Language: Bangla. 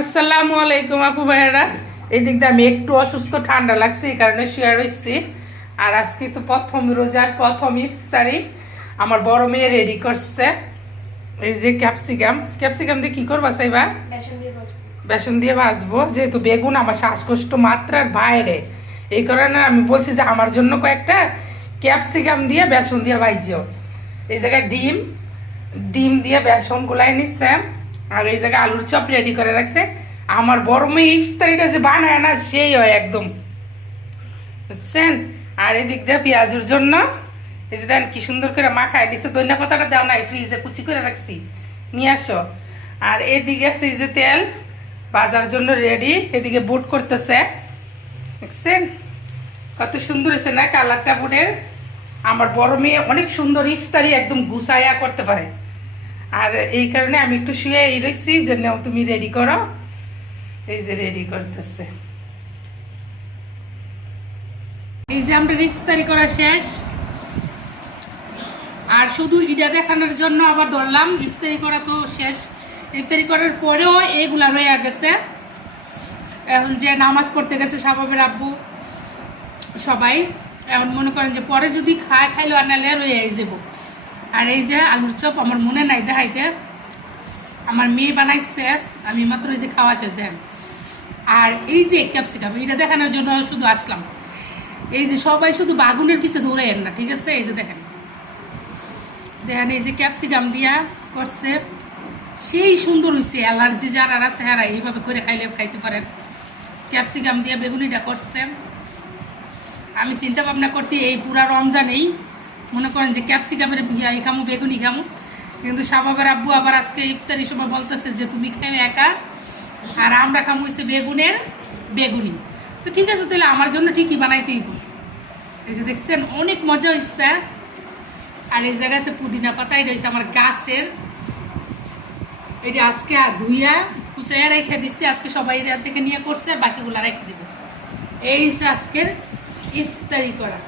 আসসালামু আলাইকুম আপু ভাইয়েরা। এই দিক দিয়ে আমি একটু অসুস্থ, ঠান্ডা লাগছে, এই কারণে শেয়ার হয়েছি। আর আজকে তো প্রথম রোজার প্রথম ইফতারি আমার বড় মেয়ে রেডি করছে। এই যে ক্যাপসিকাম ক্যাপসিকাম দিয়ে কি করবা সাইবা? বেসন দিয়ে ভাজবো, যেহেতু বেগুন আমার শ্বাসকষ্ট মাত্রার বাইরে, এই কারণে আমি বলছি যে আমার জন্য কয়েকটা ক্যাপসিকাম দিয়ে বেসন দিয়ে ভাজছো। এই জায়গায় ডিম ডিম দিয়ে বেসন গুলাই নিচ্ছে, আর এই জায়গায় আলুর চপ রেডি করে রাখছে। আমার বড় মেয়ে ইফতারিটা যে বানায় না, সেই হয় একদম, বুঝছেন। আর এদিক দিয়ে পেঁয়াজুর জন্য এই যে দেন কি সুন্দর করে মাখায় নিচ্ছে। ধনিয়া পাতাটা দেওয়া নাই, ফ্রিজে কুচি করে রাখছি, নিয়ে আসো। আর এদিকে আছে এই যে তেল বাজার জন্য রেডি, এদিকে বুট করতেছে, দেখছেন কত সুন্দর হয়েছে না কালারটা বুটের। আমার বড় মেয়ে অনেক সুন্দর ইফতারি একদম গুছাইয়া করতে পারে, আর এই কারণে আমি একটু শুয়ে রয়েছি যে নাও তুমি রেডি করো। এই যে রেডি করতেছে, এই যে আমরা ইফতারি করা শেষ। আর শুধু ইটা দেখানোর জন্য আবার ধরলাম, ইফতারি করা তো শেষ। ইফতারি করার পরেও এগুলা রয়ে গেছে। এখন যে নামাজ পড়তে গেছে শাবাবের আব্বু সবাই, এখন মনে করেন যে পরে যদি খাইলো আর নাহলে রয়ে যাবো। আর এই যে আলুর চপ আমার মনে নাই দেখাইতে, আমার মেয়ে বানাইছে, আমি মাত্র এই যে খাওয়া শেষ দেন। আর এই যে ক্যাপসিকাম, এটা দেখানোর জন্য শুধু আসলাম। এই যে সবাই শুধু বাগুনের পিছে দৌড়াইয়েন না, ঠিক আছে। এই যে দেখেন দেখেন এই যে ক্যাপসিকাম দিয়া করছে, সেই সুন্দর হয়েছে। অ্যালার্জি যারা আছে হেরা এইভাবে করে খাইতে পারেন। ক্যাপসিকাম দিয়া বেগুনিটা করছে। আমি চিন্তা ভাবনা করছি এই পুরা রমজানেই মনে করেন যে ক্যাপসিকামের এই খামু বেগুনি খামু, কিন্তু শাবাবের আব্বু আবার আজকে ইফতারি সময় বলতেছে যে তুমি খাইবে একা, আর আমরা খামু হচ্ছে বেগুনের বেগুনি। তো ঠিক আছে, তাহলে আমার জন্য ঠিকই বানাইতেই। এই যে দেখছেন অনেক মজা হচ্ছে। আর এই জায়গায় আছে পুদিনা পাতা, এটা হচ্ছে আমার গাছের, এটা আজকে ধুইয়া কুচাইয়া রেখে দিচ্ছি। আজকে সবাই থেকে নিয়ে করছে, বাকিগুলা রেখে দেবে। এই আজকের ইফতারি করা।